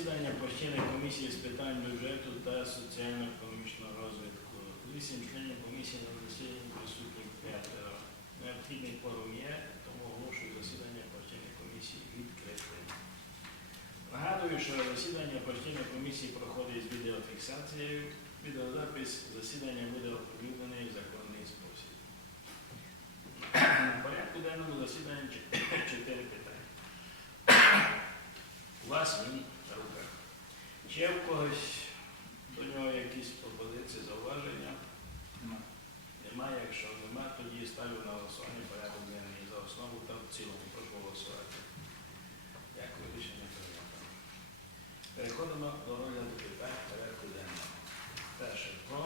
засідання постійної комісії з питань бюджету та соціально-економічного розвитку. Вісім членів комісії на засіданні присутні п'ятеро. Необхідний форум є, тому оголошую засідання постійної комісії відкритим. Нагадую, що засідання постійної комісії проходить з відеофіксацією. Відеозапис засідання буде оприлюднений в законний спосіб. В порядку денному засідання чотири- питання. У є в когось до нього якісь пропозиції, зауваження? Немає. Якщо немає, тоді ставлю на голосування порядок денний за основу та в цілому. Прошу голосувати. Дякую, рішення прийнято. Переходимо до розгляду питань порядку денного. Перше. Про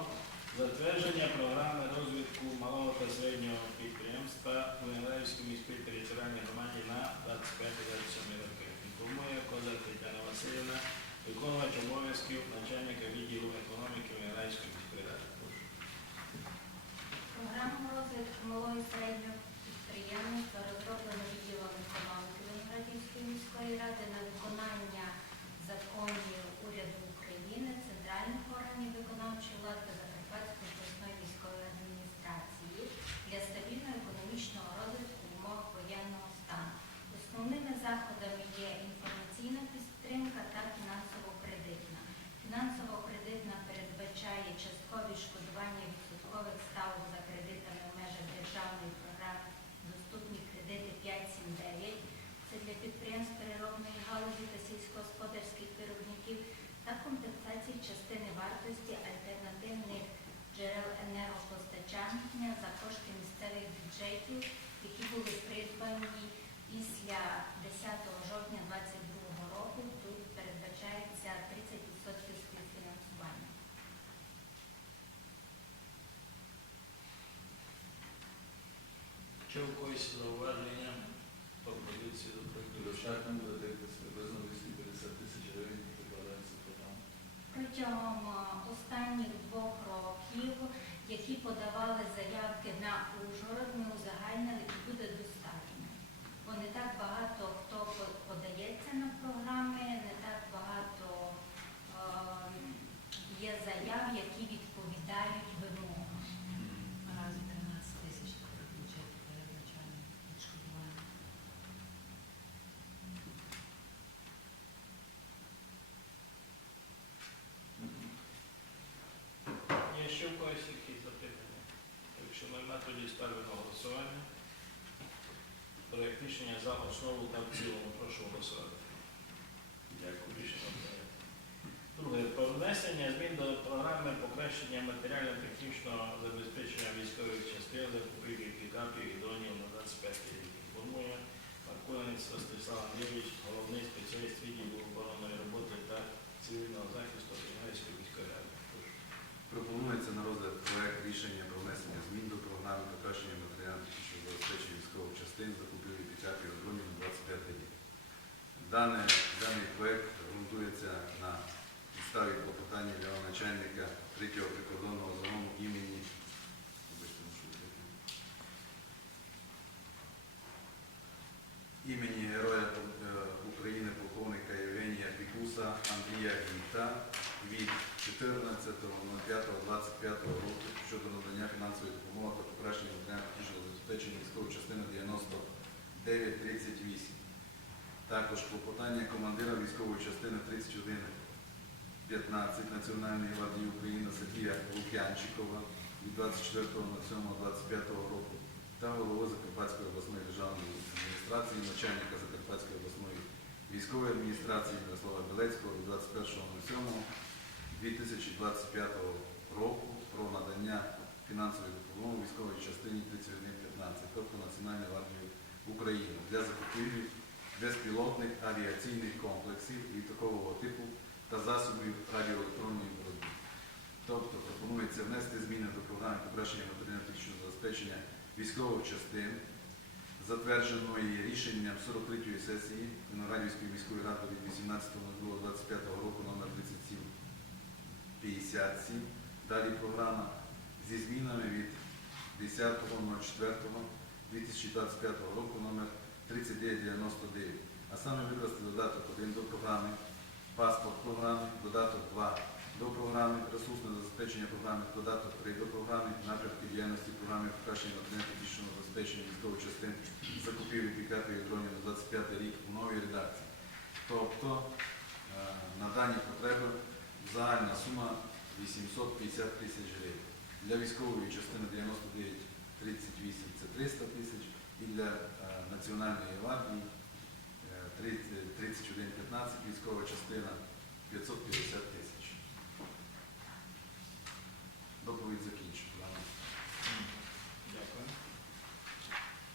затвердження програми розвитку малого та середнього підприємства у Миколаївській міській територіальній громаді на 25-27 роки. Інформує Козак Тетяна Васильівна, виконувач обов'язків начальника відділу економіки Миколаївської міської. Програму розвитку малого і середнього підприємництва розроблено відділом економіки Виноградівської міської ради на виконання законів уряду України, центральних органів виконавчої влади Чи у когось зауваження, пропозиції до проєкту? Достатньо буде приблизно 250 тисяч гривень прикладається програма. Протягом е, останніх двох років, які подавали заявки на Ужгород, ми узагальнили і буде достатньо. Бо не так багато хто по- подається на програми, не так багато ем, є заяв, які відповідають вимогам. Наразі 13 тисяч бюджет передбачає відшкодування. Є ще в когось якісь запитання? Якщо немає, тоді ставлю на голосування. Проект рішення за основу та в цілому. Прошу голосувати. Дякую, рішення. Друге. Про внесення змін до програми покращення матеріально-технічного забезпечення військових частин закупівлі пікапів і дронів на 25 рік. Інформує Маркулинець Ростислав Андрійович, головний спеціаліст відділу оборонної роботи та цивільного захисту Київської міської ради. Прошу. Пропонується на розгляд проект рішення про внесення змін до програми покращення матеріально-технічного забезпечення військових частин закупівлі пікапів і дронів на 25 рік. Дане, даний проект ґрунтується на підставі клопотання його начальника третього прикордонного загону імені вибачте, ну, що таке? імені Героя е, України полковника Євгенія Пікуса Андрія Гінта від 14.05.25 року щодо надання фінансової допомоги та покращення матеріально-технічного забезпечення військової частини 9938. Також клопотання командира військової частини 3115 Національної гвардії України Сергія Лук'янчикова від 24.07.25 року та голови Закарпатської обласної державної адміністрації, начальника Закарпатської обласної військової адміністрації Мирослава Білецького від 21.07.2025 року про надання фінансової допомоги військовій частині 3115, тобто Національної гвардії України для закупівлі безпілотних авіаційних комплексів літакового типу та засобів радіоелектронної боротьби. Тобто пропонується внести зміни до програми покращення матеріально-технічного забезпечення військових частин, затвердженої рішенням 43-ї сесії Виноградівської міської ради від 18.02.25 року номер 3757. Далі програма зі змінами від 10.04.2025 року номер 3999. А саме викласти додаток 1 до програми паспорт програми, додаток 2 до програми, ресурсне забезпечення програми, додаток 3 до програми, напрямки діяльності програми покращення матеріально-технічного забезпечення військових частин закупівлі пікапів і дронів на 25 рік у новій редакції. Тобто е, на дані потреби загальна сума 850 тисяч гривень. Для військової частини 99-38 це 300 тисяч і для е, Національної гвардії е, 30 31-15 військова частина 550 тисяч. Доповідь закінчена. Дякую.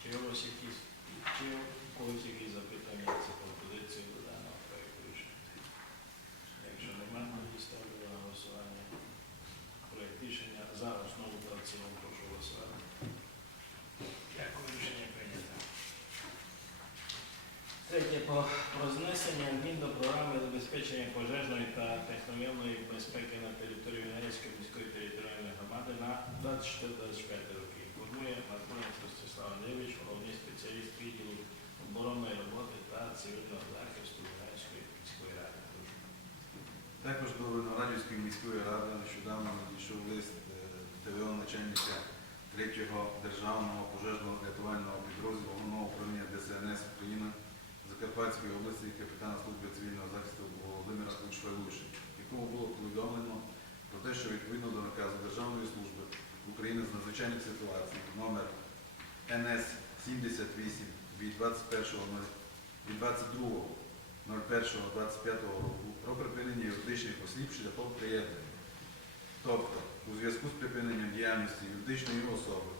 Чи у вас якісь, чи у когось якісь запитання чи пропозиції до даного проекту рішення? Якщо немає, тоді ставлю на голосування. Проект рішення за основу та в цілому прошу голосувати. Дякую, рішення прийнято. Третє по про знесення змін до програми забезпечення пожежної та техногенної безпеки на території Вінницької міської територіальної громади на 24-25 роки. Інформує Маркунець Ростислав Андрійович, головний спеціаліст відділу оборонної роботи та цивільного захисту Вінницької міської ради. Також до Виноградівської міської ради нещодавно надійшов лист е, ТВО начальника 3-го державного пожежного рятувального підрозділу Головного управління ДСНС України Закарпатської області капітана служби цивільного захисту Володимира Кучфайлуші, якому було повідомлено про те, що відповідно до наказу Державної служби України з надзвичайних ситуацій номер НС 78 від 21 від 22 01.25 року про припинення юридичних осіб шляхом приєднання. Тобто, у зв'язку з припиненням діяльності юридичної особи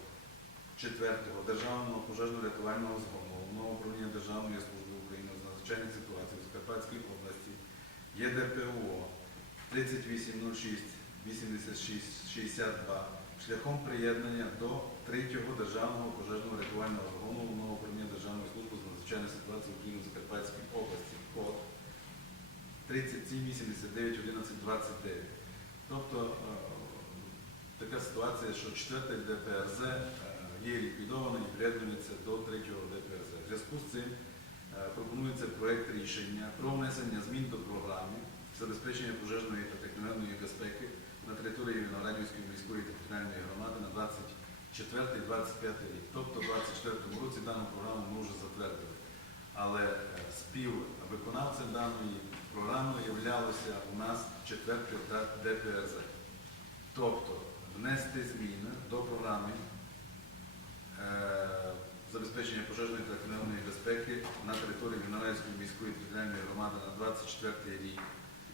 4-го Державного пожежно-рятувального згону Головного управління Державної служби надзвичайних ситуацій у Закарпатській області ЄДРПО 3806 86 62 шляхом приєднання до 3-го Державного пожежно-рятувального згону Головного управління Державної служби з надзвичайних ситуацій України в Закарпатській області. Код 37 89 11 29. Тобто е, така ситуація, що 4 ДПРЗ е, є ліквідований і приєднується до 3-го ДПРЗ. В зв'язку з цим пропонується проєкт рішення про внесення змін до програми забезпечення пожежної та техногенної безпеки на території Виноградівської міської територіальної громади на 24-25 рік. Тобто в 24 році дану програму ми вже затвердили. Але е, співвиконавцем даної програми являлося у нас 4 ДПРЗ. Тобто внести зміни до програми е, забезпечення пожежної та техногенної безпеки на території Віноградської міської територіальної громади на 24 рік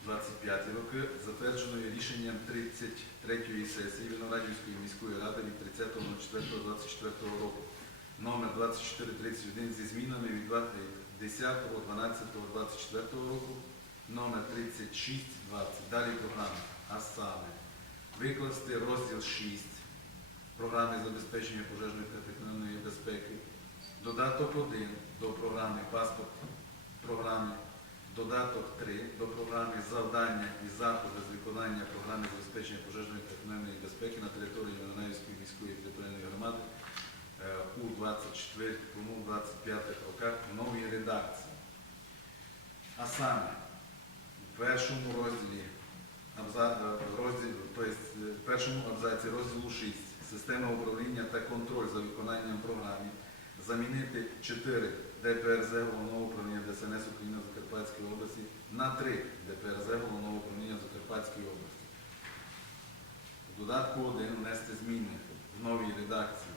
25 роки, затвердженої рішенням 33-ї сесії Виноградівської міської ради від 30.04.24 року номер 2431 зі змінами від 10.12.24 року номер 3620. Далі програми, а саме викласти розділ 6 програми забезпечення пожежної та техногенної безпеки, додаток 1 до програми паспорт програми, додаток 3 до програми завдання і заходи з виконання програми забезпечення пожежної та техногенної безпеки на території Виноградівської міської територіальної громади е, у 24-25 роках в новій редакції. А саме в першому розділі е, е, в першому абзаці розділу 6 система управління та контроль за виконанням програми замінити 4 ДПРЗ Головного управління ДСНС України в Закарпатській області на 3 ДПРЗ Головного управління Закарпатської області. В додатку 1 внести зміни в новій редакції.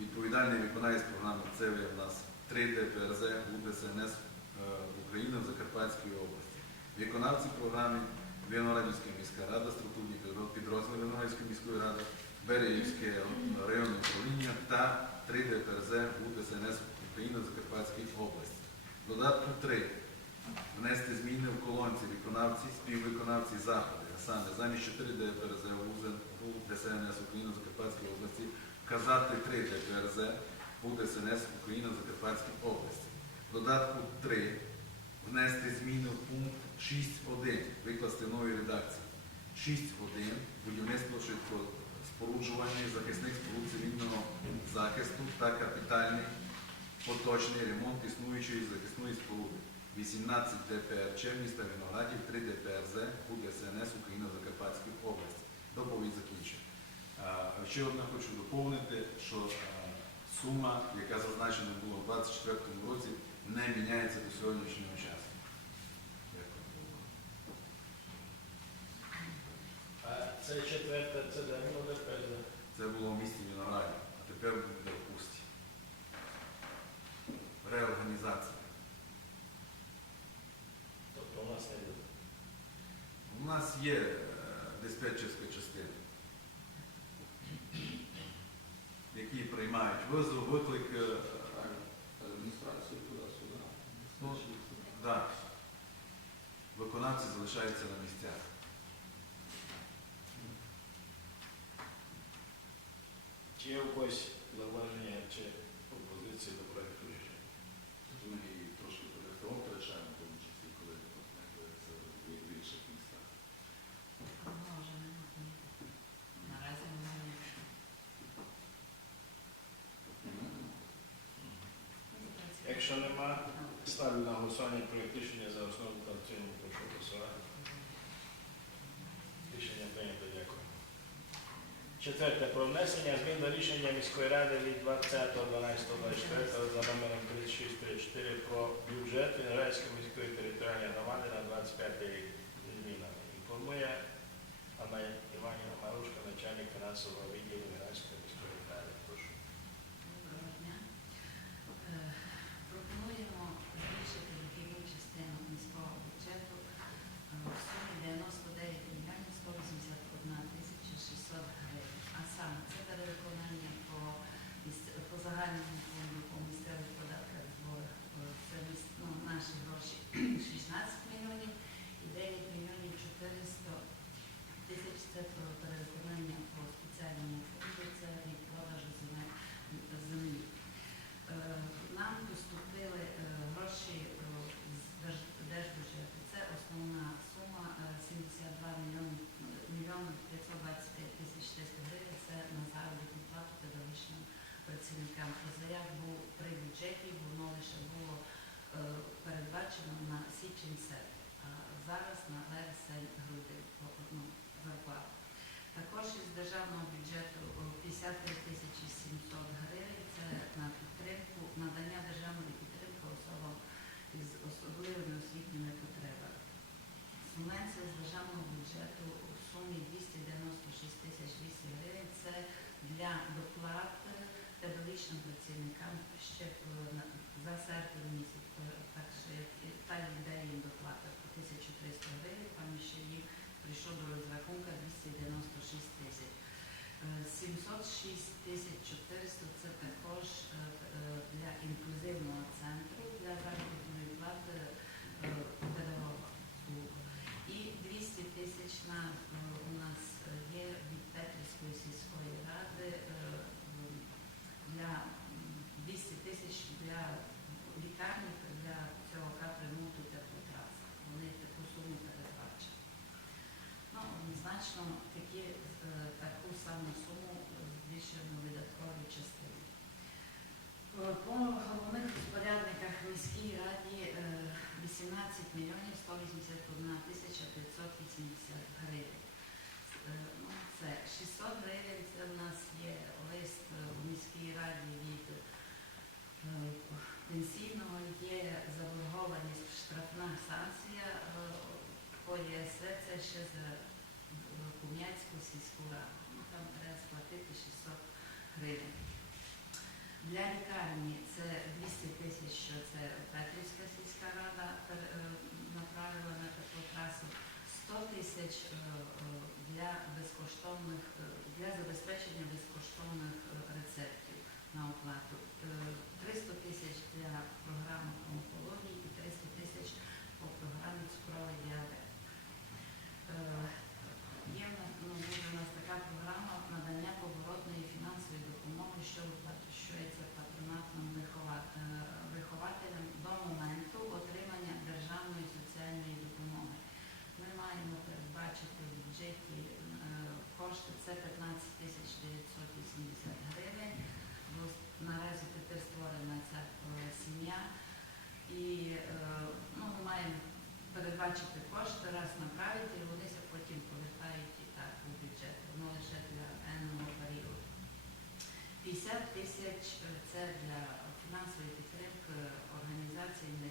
Відповідальний виконавець програми це в нас 3 ДПРЗ УДСНС е, України в Закарпатській області. Виконавці програми Виноградівська міська рада, структурні підрозділи Виноградівської міської ради, Береївське районне управління та 3 ДПРЗ УДСНС України в Закарпатській області. Додатку 3 внести зміни в колонці виконавці, співвиконавці заходи, а саме замість 4 ДПРЗ УДСНС України в Закарпатській області вказати 3 ДПРЗ УДСНС України в Закарпатській області. Додатку 3 внести зміни в пункт 6.1, викласти в новій редакції. 6.1 будівництво швидкоспоруджування і захисних споруд цивільного захисту та капітальний поточний ремонт існуючої захисної споруди. 18 ДПРЧ міста Виноградів, 3 ДПРЗ ПУД СНС Україна Закарпатської області. Доповідь закінчена. Ще одне хочу доповнити, що сума, яка зазначена була у 2024 році, не міняється до сьогоднішнього часу. Це четверте, це де. Це було в місті Винограді, а тепер буде в Пусті. Реорганізація. Тобто у нас не буде. У нас є е, диспетчерська частина, які приймають визов, виклик. е, Адміністрацію туди-сюди. Ну, да. Виконавці залишаються на місцях. Чи є у когось зауваження чи пропозиції до проекту рішення? Тут ми і трошки ПДФО втрачаємо, в тому числі, коли знаходиться в інших містах. Може, нема. Наразі немає нічого. Якщо нема, ставлю на голосування проект рішення за основу та в цілому прошу голосувати. Рішення прийнято, дякую. Четверте. Про внесення змін до рішення міської ради від 20.12.24 за номером 3634 про бюджет Віноградської міської територіальної громади на 25 рік змінами. Інформує Анна Іванівна Марушка, начальник фінансового відділу Віноградської міської ради. Прошу. Доброго дня. Е, Пропонуємо збільшити дохідну частину міського бюджету е, в сумі 99 мільйонів 181 тисяча 600 гривень. А саме це перевиконання по, місц- по загальному фонду по місцевих податках зборах. Е, Це міс- ну, наші гроші 16 мільйонів і 9 мільйонів 400 тисяч це про перевиконання по спеціальному фонду, це від продажу земель землі. Е, Нам поступили е, гроші е, з держ- держбюджету. Це основна сума е, 72 мільйони мільйони 525 тисяч 300 гривень. Це на заробітну плату педагогічним Заяв був при бюджеті, воно лише було е, передбачено на січень серпень, а зараз на вересень грудень по одну зарплату. Також із державного бюджету 53 тисячі 700 гривень. Це на підтримку, надання державної підтримки особам із особливими освітніми потребами. Субвенція з державного бюджету у сумі 296 тисяч 200 гривень. Це для доплат е, педагогічним працівникам ще е, за серпень місяць. Е, Так що та йде їм доплата по 1300 гривень, там ще їм прийшов до розрахунка 296 тисяч. Е, 706 тисяч 400 це також е, е, для інклюзивного центру для заробітної плати е, педагога. І 200 тисяч на, е, у нас є від Петрівської сільської ради е, в- для м, 200 тисяч для лікарні для цього капремонту теплотраси. Вони таку суму передбачили. Ну, однозначно, такі, е, таку саму суму збільшуємо в видатковій частині. Е, По головних розпорядниках в міській раді е, 18 мільйонів 181 тисяча 580 гривень. Е, Ну, це 600 гривень, це у нас є лист е, у міській раді від е, пенсійного, є заборгованість штрафна санкція е, по ЄСВ, це ще за Кум'янську сільську там треба сплатити 600 гривень. Для лікарні це 200 тисяч, що це Петрівська сільська рада е, направила на таку трасу. 100 тисяч е, е, для безкоштовних для забезпечення безкоштовних рецептів на оплату. Е, 300 тисяч для програми онкології і 300 тисяч по програмі цукровий діабет. Буде у нас така програма надання поворотної фінансової допомоги, що виплачується патронатним е, вихователям до моменту отримання державної соціальної допомоги. Ми маємо передбачити в бюджеті е, кошти, це 15 тисяч 980 50 тисяч е, це для фінансової підтримки організації на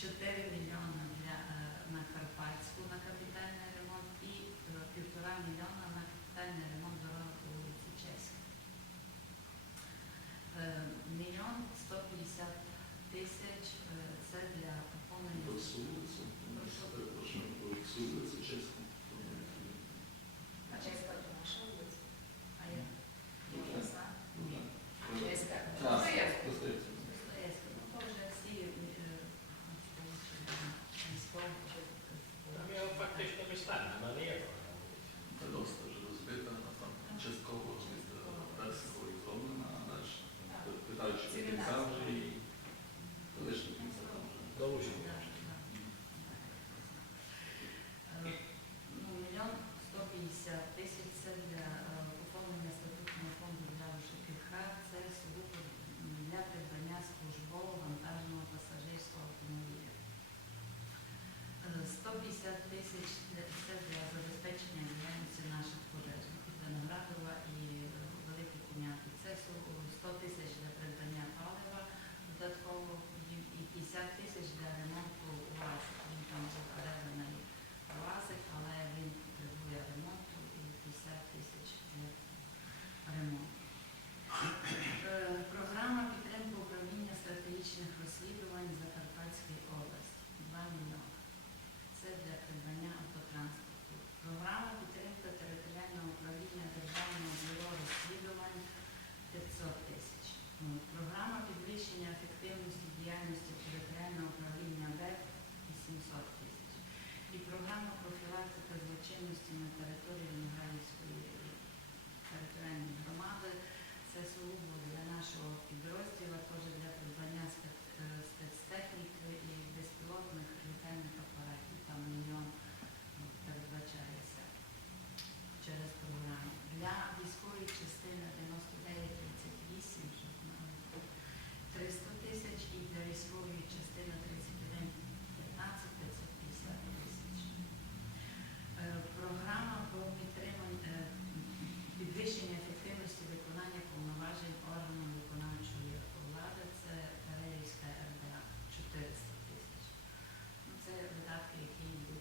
4 мільйони. Михайлович Олександрович.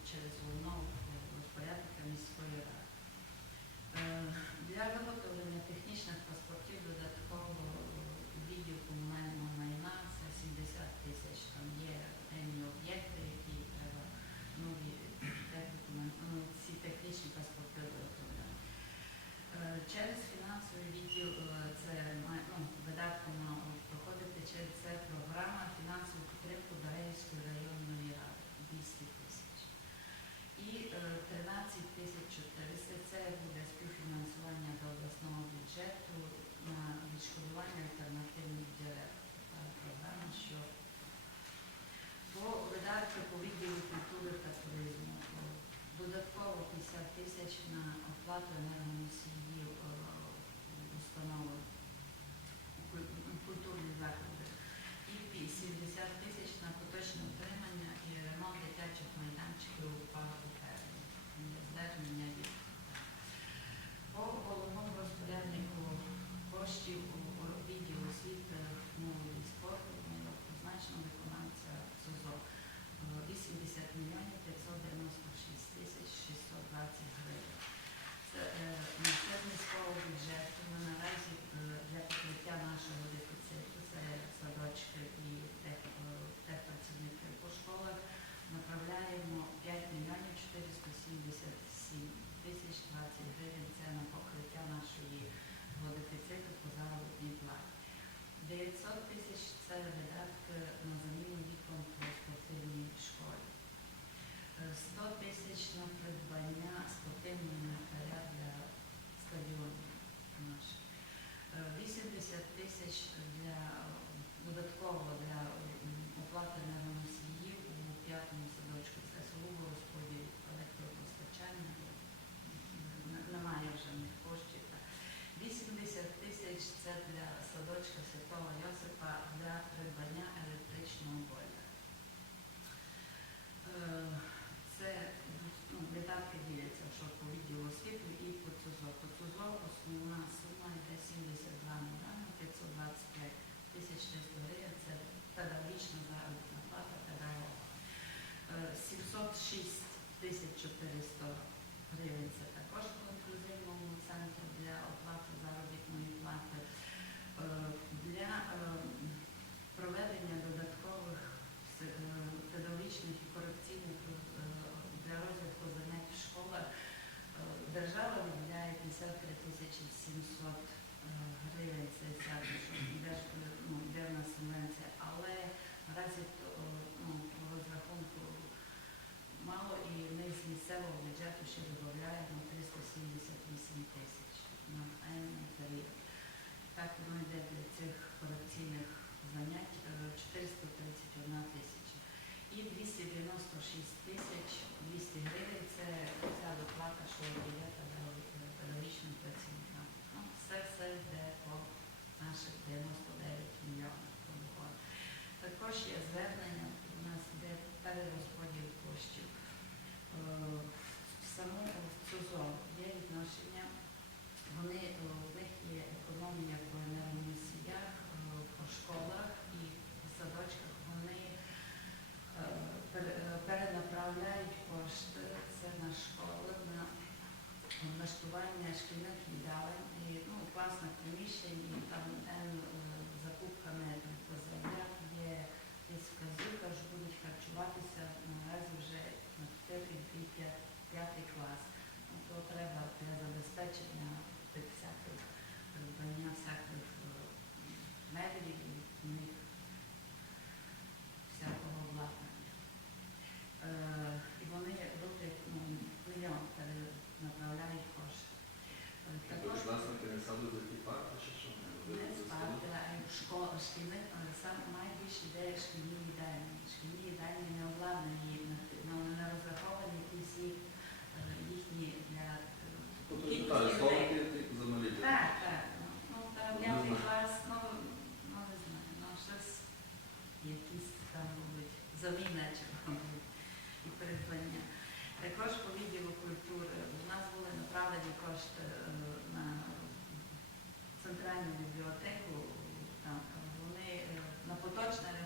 через воно розпорядника міської ради. Е, для виготовлення технічних паспортів додаткового відділу комунального майна це 70 тисяч, там є певні об'єкти, які треба нові ну, ці технічні паспорти виготовляти. Е, через фінансовий відділ е, це ну, видатку мають проходити через це програма фінансову підтримку Дареївської районної ради. 200 13 тисяч 300 це буде співфінансування до обласного бюджету на відшкодування альтернативних дерев. Програма, що по видатках по відділу культури та туризму. Додатково 50 тисяч на оплату енергоносіїв е, установи культурних закладів і 70 тисяч на поточне утримання і ремонт дитячих майданчиків у парку звернення від по головному розпоряднику коштів у відділу освіти мови і спорту призначено виконавця СУЗО 80 е, мільйонів 596 тисяч 620 гривень. Це е, місцевого бюджету наразі е, для покриття нашого дефіциту це садочки і техпрацівники по школах направляємо 5 мільйонів 470 тисяч тисяч 20 гривень це на покриття нашої водофіциту по заробітній платі. 606 400 гривень. Це також в інклюзивному центру для оплати заробітної плати. Е, для е, проведення додаткових е, педагогічних і корекційних для розвитку занять в школах держава виділяє 53 700 гривень, це йде ну, нас субвенція, але наразі мало і ми з місцевого бюджету ще додаємо 378 тисяч на енний період. Так воно йде для цих колекційних занять е, 431 тисяча. І 296 тисяч 200 гривень це ця доплата, що є е, педагогічним працівникам. Ну, все все йде по наших 99 мільйонів. Також є звернення, у нас йде перерозподіл шкільних віддалень і ну, класних приміщень. точно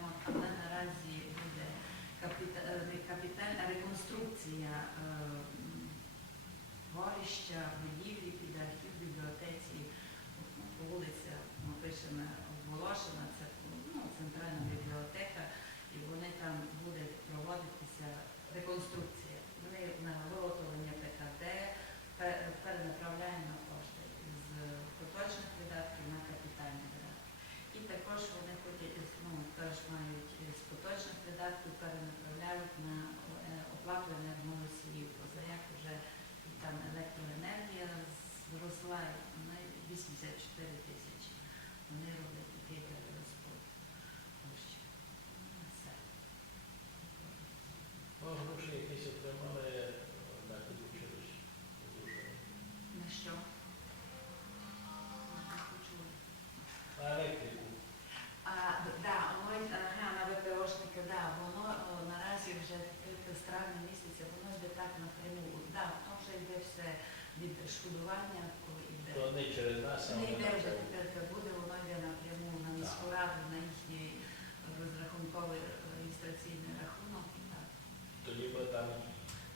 голосування, коли йде. То через нас, а Не вже тепер, буде, воно йде напряму на міську на їхній розрахунковий реєстраційний рахунок. і так. Тоді би там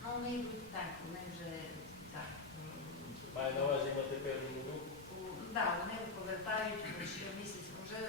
Ну, вони йдуть так, вони вже так. має на увазі мотивирну групу. У- Да, вони повертають щомісяць, вже